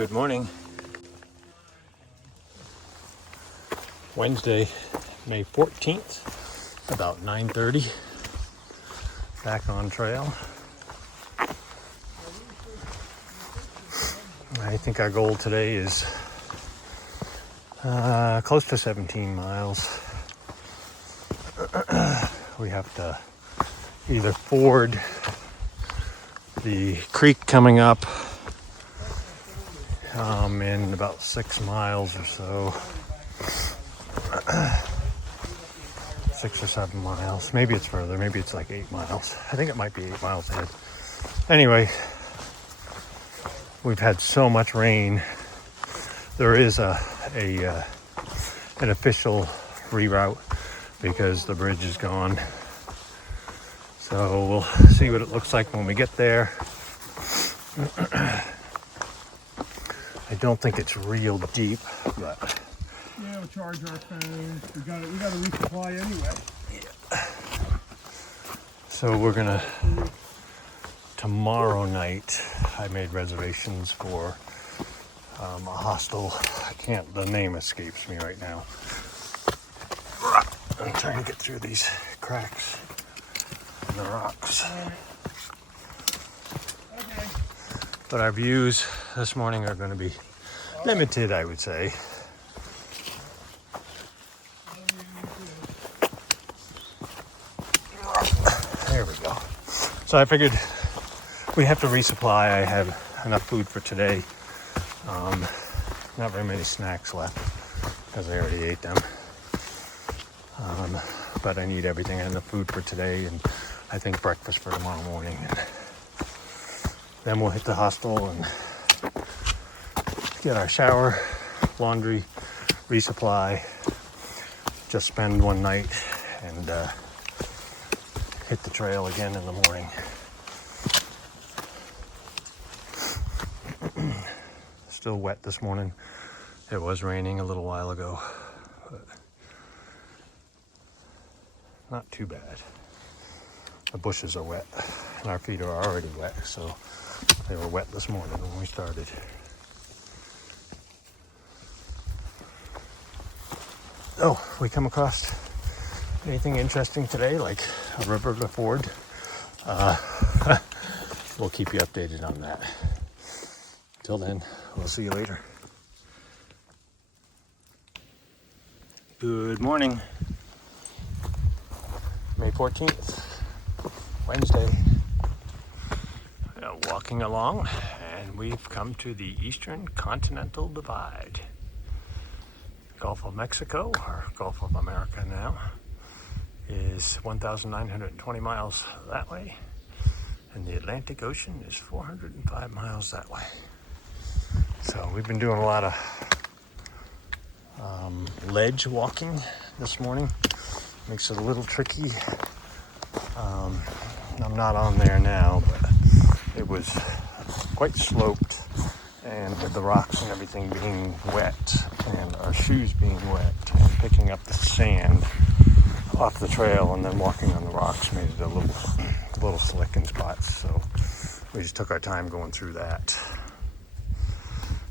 Good morning. Wednesday, May 14th, about 9:30. Back on trail. I think our goal today is close to 17 miles. We have to either ford the creek coming up in about 6 miles or so. 6 or 7 miles. Maybe it's further. Maybe it's like 8 miles. I think it might be 8 miles ahead. Anyway, we've had so much rain. There is an official reroute because the bridge is gone. So we'll see what it looks like when we get there. I don't think it's real deep, but yeah, we'll charge our phone. We got to resupply anyway. Yeah. So we're gonna tomorrow night. I made reservations for a hostel. The name escapes me right now. I'm trying to get through these cracks in the rocks. Okay. But our views this morning are going to be limited, I would say. There we go. So I figured we have to resupply. I have enough food for today. Not very many snacks left because I already ate them. But I need everything. I have enough food for today, and I think breakfast for tomorrow morning. And then we'll hit the hostel and get our shower, laundry, resupply, just spend one night and hit the trail again in the morning. Still wet this morning. It was raining a little while ago, but not too bad. The bushes are wet and our feet are already wet, so they were wet this morning when we started. Oh, we come across anything interesting today, like a river to ford? We'll keep you updated on that. Till then, we'll see you later. Good morning. May 14th, Wednesday. Walking along, and we've come to the Eastern Continental Divide. Gulf of Mexico, or Gulf of America now, is 1,920 miles that way, and the Atlantic Ocean is 405 miles that way. So we've been doing a lot of ledge walking this morning. Makes it a little tricky. I'm not on there now, but it was quite sloped, and with the rocks and everything being wet and our shoes being wet and picking up the sand off the trail and then walking on the rocks made it a little slick in spots. So we just took our time going through that.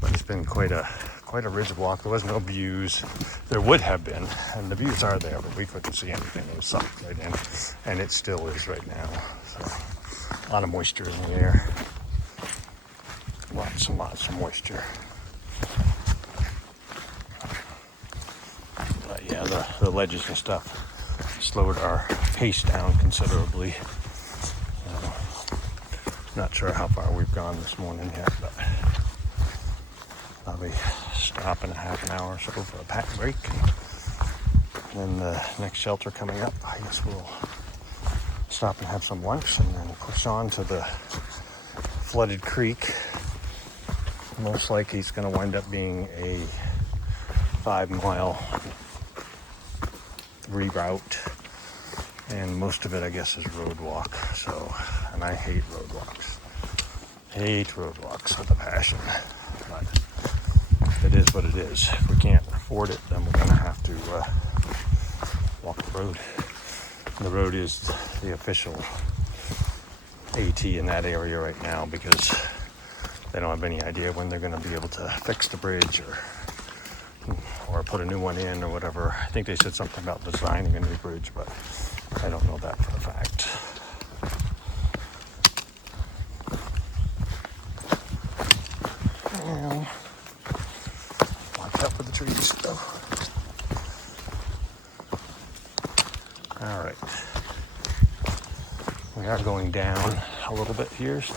But it's been quite a ridge walk. There was no views. There would have been, and the views are there, but we couldn't see anything. It was sucked right in, and it still is right now. So a lot of moisture in the air. Lots and lots of moisture. But yeah, the ledges and stuff slowed our pace down considerably. Not sure how far we've gone this morning yet, but probably stop in a half an hour or so for a pack break. And then the next shelter coming up, I guess we'll stop and have some lunch and then push on to the flooded creek. Most likely it's going to wind up being a 5-mile reroute, and most of it I guess is road walk. So, and I hate roadwalks. Hate roadwalks with a passion. But it is what it is. If we can't afford it, then we're going to have to walk the road. And the road is the official AT in that area right now because they don't have any idea when they're going to be able to fix the bridge or put a new one in or whatever. I think they said something about designing a new bridge, but I don't know that for a fact. And watch out for the trees, though. All right. We are going down a little bit here, so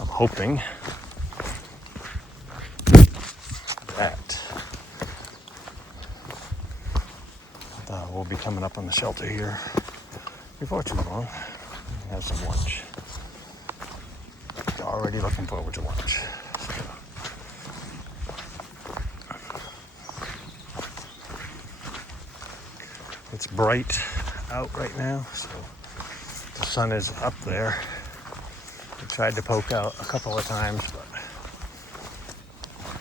I'm hoping that we'll be coming up on the shelter here before too long and have some lunch. Already looking forward to lunch. It's bright out right now, so the sun is up there. I tried to poke out a couple of times, but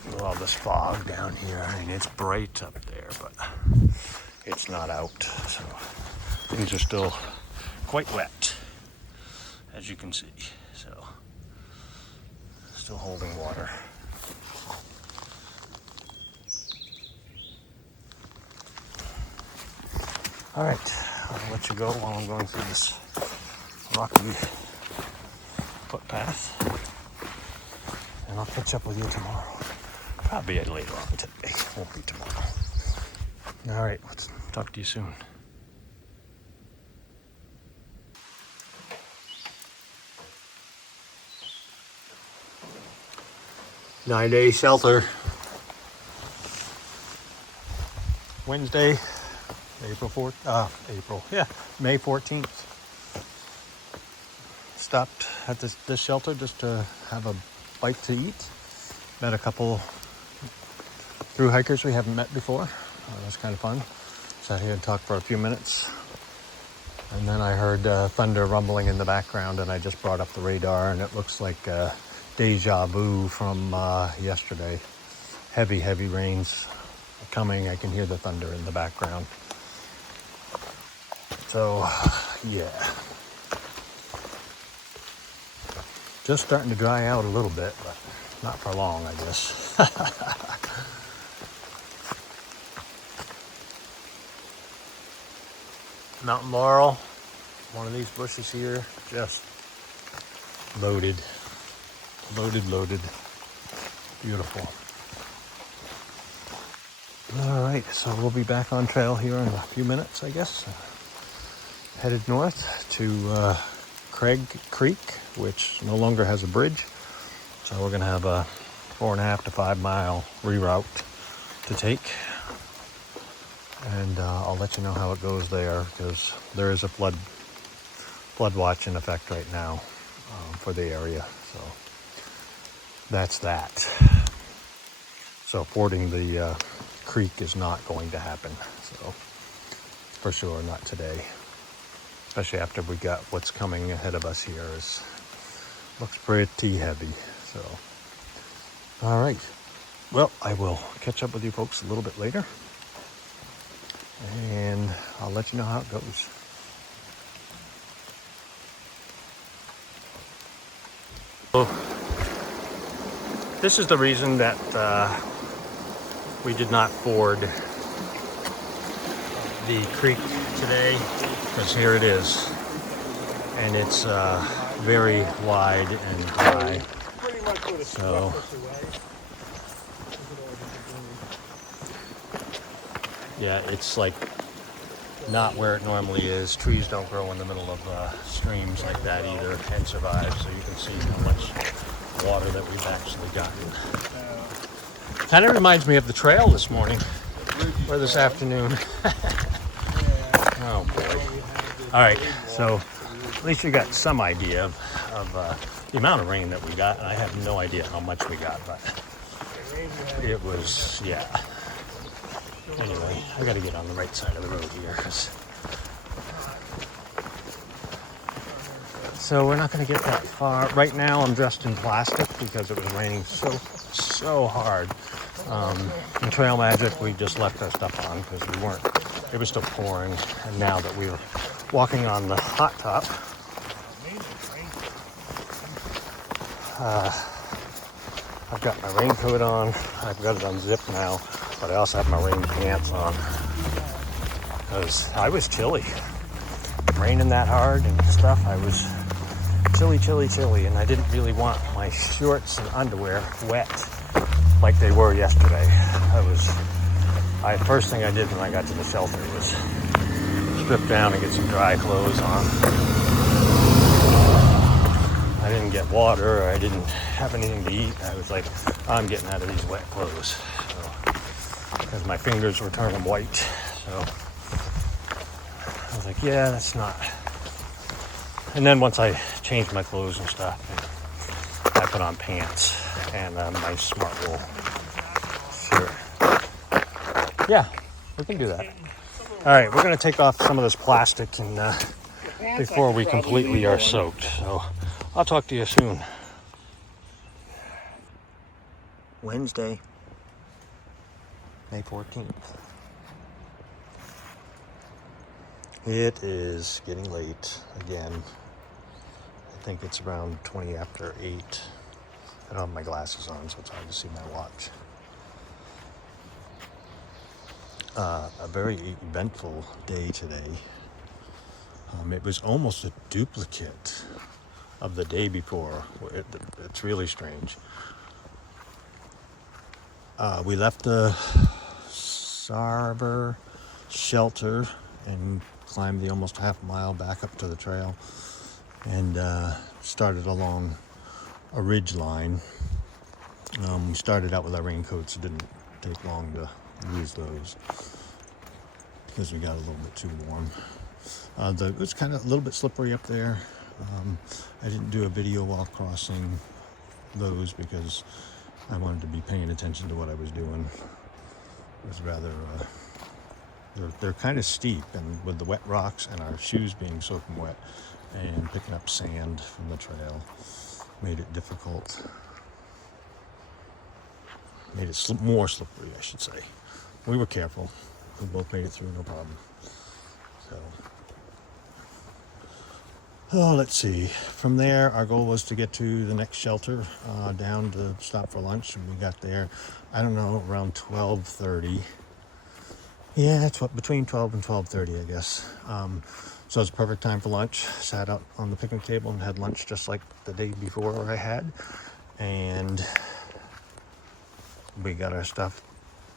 with all this fog down here, I mean, it's bright up there, but it's not out, so things are still quite wet, as you can see. So, still holding water. All right, I'll let you go while I'm going through this rocky footpath, and I'll catch up with you tomorrow. Probably later on today, won't be tomorrow. All right, let's talk to you soon. Nine-day shelter. Wednesday, May 14th. Stopped at this shelter just to have a bite to eat. Met a couple thru-hikers we haven't met before. That was kind of fun. Sat here and talked for a few minutes. And then I heard thunder rumbling in the background, and I just brought up the radar, and it looks like deja vu from yesterday. Heavy rains coming. I can hear the thunder in the background. So, yeah. Just starting to dry out a little bit, but not for long, I guess. Mountain laurel, one of these bushes here, just loaded. Beautiful. All right, so we'll be back on trail here in a few minutes, I guess. Headed north to Craig Creek, which no longer has a bridge. So we're gonna have a 4.5 to 5 mile reroute to take. And I'll let you know how it goes there, because there is a flood watch in effect right now for the area. So that's that. So fording the creek is not going to happen. So for sure, not today. Especially after we got what's coming ahead of us here. Looks pretty heavy. So, all right. Well, I will catch up with you folks a little bit later. And I'll let you know how it goes. So, this is the reason that we did not ford the creek today, because here it is. And it's very wide and high. So, yeah, it's like not where it normally is. Trees don't grow in the middle of streams like that either and survive. So you can see how much water that we've actually gotten. Kind of reminds me of the trail this morning or this afternoon. Oh boy. All right, so at least you got some idea of the amount of rain that we got. And I have no idea how much we got, but it was, yeah. Anyway, I got to get on the right side of the road here. So we're not going to get that far. Right now I'm dressed in plastic because it was raining so hard. In Trail Magic, we just left our stuff on because it was still pouring. And now that we were walking on the hot top, I've got my raincoat on. I've got it unzipped now, but I also have my rain pants on because I was chilly. Raining that hard and stuff, I was chilly, and I didn't really want my shorts and underwear wet like they were yesterday. First thing I did when I got to the shelter was strip down and get some dry clothes on. I didn't get water, or I didn't have anything to eat. I was like, I'm getting out of these wet clothes. Because my fingers were turning white. So I was like, yeah, that's not. And then once I changed my clothes and stuff, I put on pants and a nice smart wool shirt. Yeah, we can do that. All right, we're going to take off some of this plastic and before we completely are soaked. So I'll talk to you soon. Wednesday, May 14th. It is getting late again. I think it's around 20 after 8. I don't have my glasses on, so it's hard to see my watch. A very eventful day today. It was almost a duplicate of the day before. It's really strange. We left the Sarver shelter and climbed the almost half mile back up to the trail and started along a ridge line. We started out with our raincoats. It didn't take long to lose those because we got a little bit too warm. It was kind of a little bit slippery up there. I didn't do a video while crossing those because I wanted to be paying attention to what I was doing. It was rather, they're kind of steep, and with the wet rocks and our shoes being soaking wet and picking up sand from the trail made it difficult. Made it more slippery, I should say. We were careful. We both made it through, no problem. So, let's see. From there, our goal was to get to the next shelter, down to stop for lunch. And we got there, I don't know, around 12:30. Yeah, it's between 12 and 12:30, I guess. So it's a perfect time for lunch. Sat out on the picnic table and had lunch just like the day before I had. And we got our stuff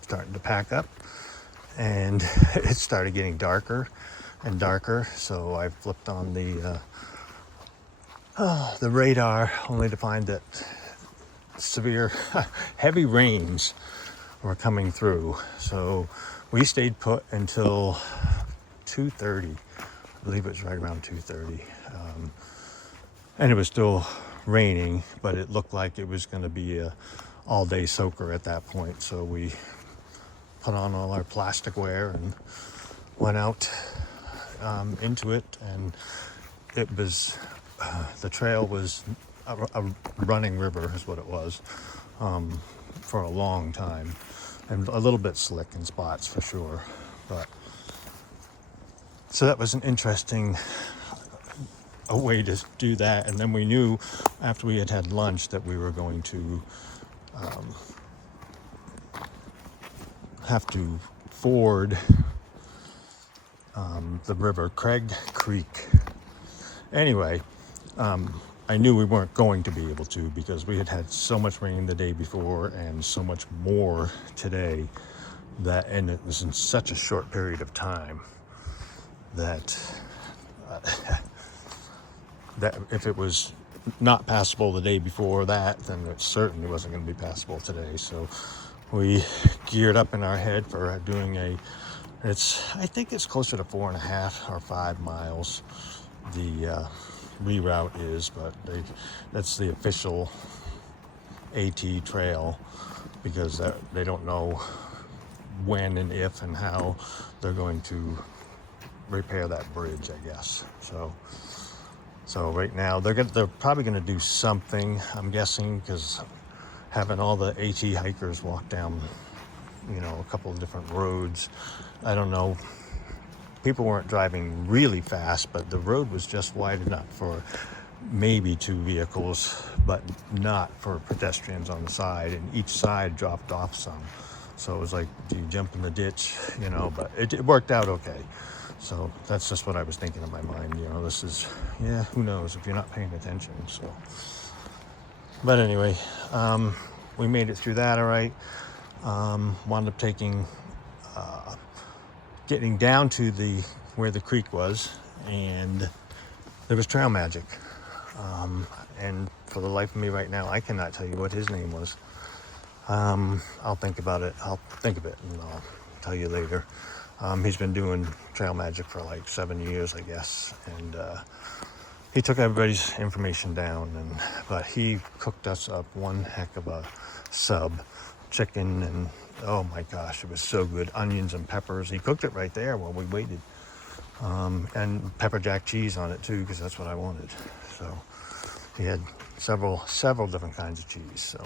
starting to pack up. And it started getting darker and darker. So I flipped on the radar only to find that severe, heavy rains were coming through. So we stayed put until 2:30. I believe it was right around 2:30. And it was still raining, but it looked like it was going to be a all-day soaker at that point. So we put on all our plastic wear and went out into it. And it was, the trail was a running river is what it was, for a long time. And a little bit slick in spots for sure. But so that was an interesting way to do that. And then we knew after we had lunch that we were going to have to ford the river, Craig Creek. Anyway, I knew we weren't going to be able to because we had had so much rain the day before and so much more today and it was in such a short period of time that that if it was not passable the day before that, then it certainly wasn't going to be passable today. So we geared up in our head for doing I think it's closer to 4.5 or 5 miles. The reroute is, but that's the official AT trail because they don't know when and if and how they're going to repair that bridge, I guess. So right now they're probably going to do something, I'm guessing, because having all the AT hikers walk down, a couple of different roads, I don't know. People weren't driving really fast, but the road was just wide enough for maybe 2 vehicles, but not for pedestrians on the side, and each side dropped off some. So it was like, do you jump in the ditch, but it worked out okay. So that's just what I was thinking in my mind, this is, who knows if you're not paying attention. So, but anyway, we made it through that all right. Wound up getting down to where the creek was, and there was trail magic. And for the life of me right now, I cannot tell you what his name was. I'll think about it. I'll think of it and I'll tell you later. He's been doing trail magic for like 7 years, I guess. And he took everybody's information down, but he cooked us up one heck of a sub chicken, and oh my gosh, it was so good. Onions and peppers. He cooked it right there while we waited. And pepper jack cheese on it too, because that's what I wanted. So he had several different kinds of cheese. So,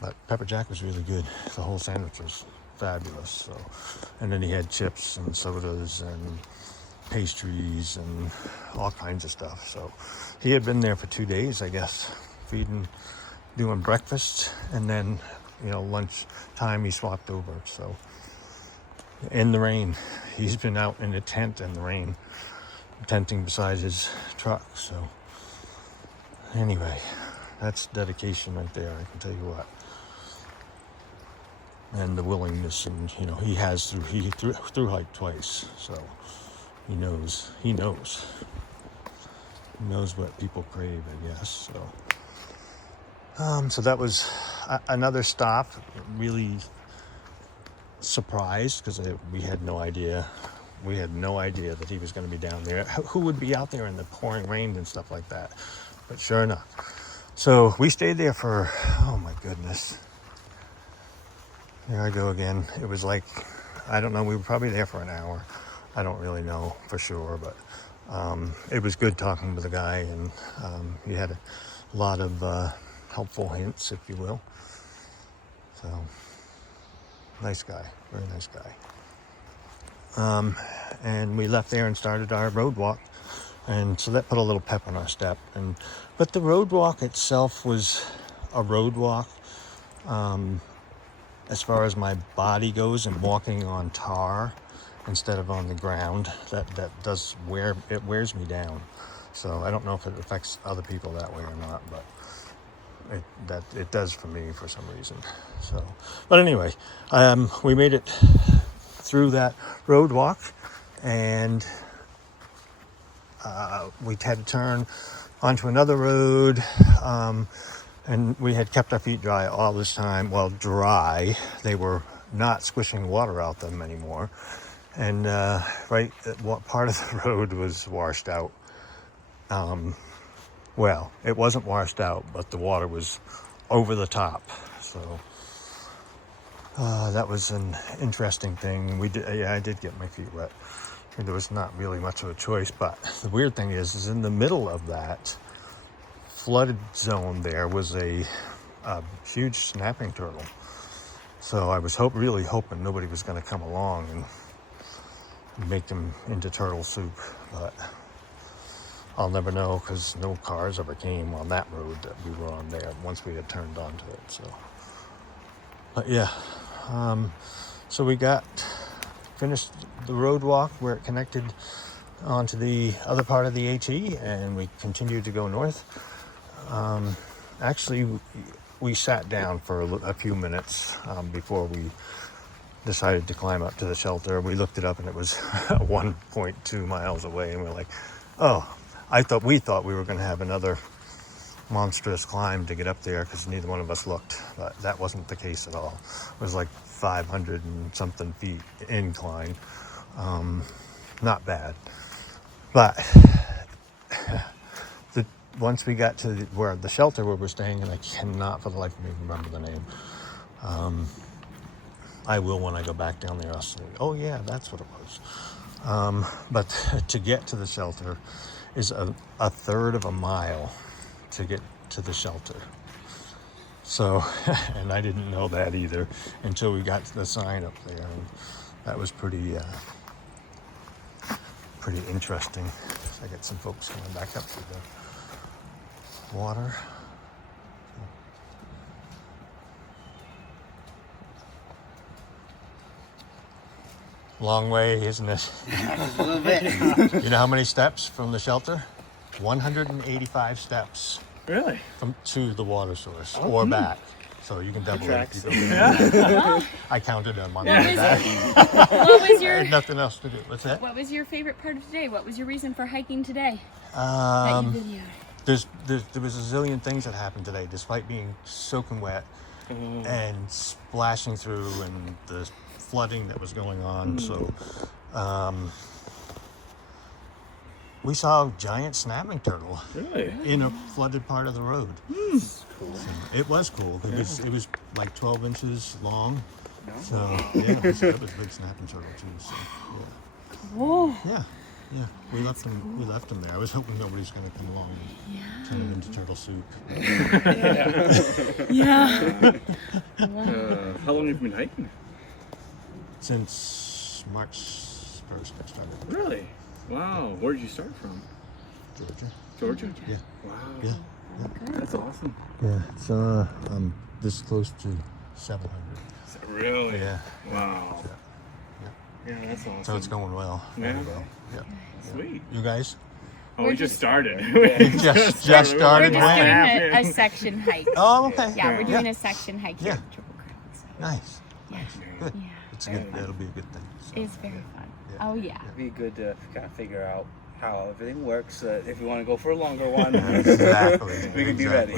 but pepper jack was really good. The whole sandwich was fabulous. So, and then he had chips and sodas and pastries and all kinds of stuff. So he had been there for 2 days, I guess, doing breakfast, and then lunch time he swapped over. So in the rain, he's been out in a tent in the rain, tenting beside his truck. So anyway, that's dedication right there, I can tell you what. And the willingness, and he has through hiked twice, so he knows what people crave, I guess. So that was another stop. Really surprised, because we had no idea that he was going to be down there. Who would be out there in the pouring rain and stuff like that? But sure enough. So we stayed there for, oh my goodness, here I go again. It was like, I don't know, we were probably there for an hour. I don't really know for sure, but it was good talking to the guy, and he had a lot of helpful hints, if you will. So nice guy, very nice guy. And we left there and started our road walk, and so that put a little pep in our step. But the road walk itself was a road walk. As far as my body goes, and walking on tar instead of on the ground, that does wears me down. So I don't know if it affects other people that way or not, but it does for me for some reason. So, but anyway, we made it through that road walk, and we had to turn onto another road, and we had kept our feet dry all this time. Well, dry. They were not squishing water out them anymore. And right at what part of the road was washed out. Well, it wasn't washed out, but the water was over the top. So that was an interesting thing. I did get my feet wet. There was not really much of a choice. But the weird thing is in the middle of that flooded zone there was a huge snapping turtle. So I was really hoping nobody was going to come along and make them into turtle soup, but I'll never know, because no cars ever came on that road that we were on there once we had turned onto it. So, but yeah, so we finished the road walk where it connected onto the other part of the AT, and we continued to go north. Actually, we sat down for a few minutes before we decided to climb up to the shelter. We looked it up, and it was 1.2 miles away, and we're like, oh, we thought we were going to have another monstrous climb to get up there, because neither one of us looked, but that wasn't the case at all. It was like 500 and something feet incline. Not bad, but once we got to where the shelter where we're staying, and I cannot for the life of me remember the name. I will when I go back down there. I'll say, oh yeah, that's what it was. But to get to the shelter is a third of a mile to get to the shelter. So, and I didn't know that either until we got to the sign up there. And that was pretty interesting. I got some folks coming back up to the water. Long way, isn't it? A little bit. You know how many steps from the shelter? 185 steps Really? to the water source or back. So you can double it if you go. Yeah. I counted them on the way back. What was I your had nothing else to do. What's that? What was your favorite part of today? What was your reason for hiking today? That you videoed. There was a zillion things that happened today, despite being soaking wet and splashing through and the flooding that was going on. So we saw a giant snapping turtle Really? in a flooded part of the road. Cool. So it was cool. It was like 12 inches long. So yeah, it was a big snapping turtle too. So Whoa. yeah. We left him there. I was hoping nobody's gonna come along and turn him into turtle soup. Yeah. How long have you been hiking? Since March 1st I started. Really? Wow. Where did you start from? Georgia? Yeah. Wow. Yeah. That's awesome. Yeah. It's this close to 700. Really? Yeah. Wow. Yeah. Yeah, that's awesome. So it's going well. Yeah. Very well. Yeah. Sweet. You guys? Oh, we just started. Just We're started just when? doing a section hike. Oh, okay. Yeah, we're doing a section hike here Yeah. at Triple Crown. So, Nice. yeah. Good. Yeah. It's very good. fun. That'll be a good thing. So, It's very fun. Yeah. Oh yeah. It'd be good to kind of figure out how everything works. If you want to go for a longer one, Exactly. we can be ready.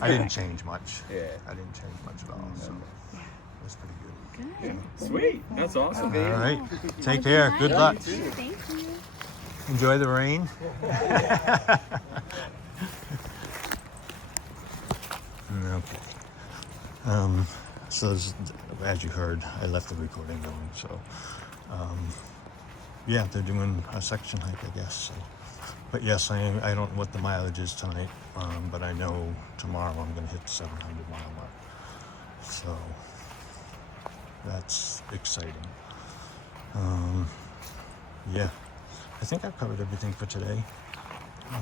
I didn't change much. Yeah. I didn't change much at all. So it was pretty good. Good. Sweet. That's awesome. All right. Take care. Good luck. Thank you. Enjoy the rain. Okay. So as you heard, I left the recording going. So yeah, they're doing a section hike, I guess. So, but yes, I don't know what the mileage is tonight, but I know tomorrow I'm going to hit the 700 mile mark. So that's exciting. Yeah, I think I've covered everything for today.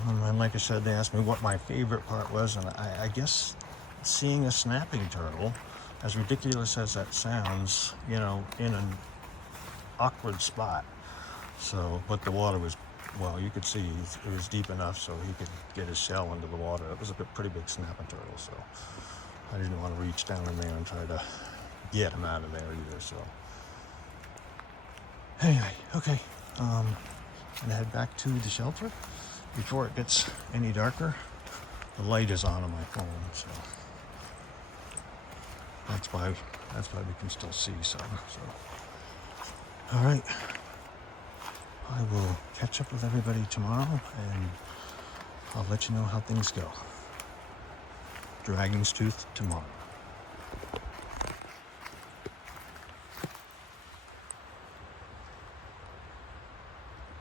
And like I said, they asked me what my favorite part was, and I guess seeing a snapping turtle, as ridiculous as that sounds, in an awkward spot. So, but the water was, well, you could see it was deep enough so he could get his shell into the water. It was a pretty big snapping turtle, so I didn't want to reach down in there and try to get him out of there either. So anyway, okay, I'm gonna head back to the shelter before it gets any darker. The light is on my phone, so that's why we can still see some. So all right, I will catch up with everybody tomorrow, and I'll let you know how things go. Dragon's Tooth tomorrow.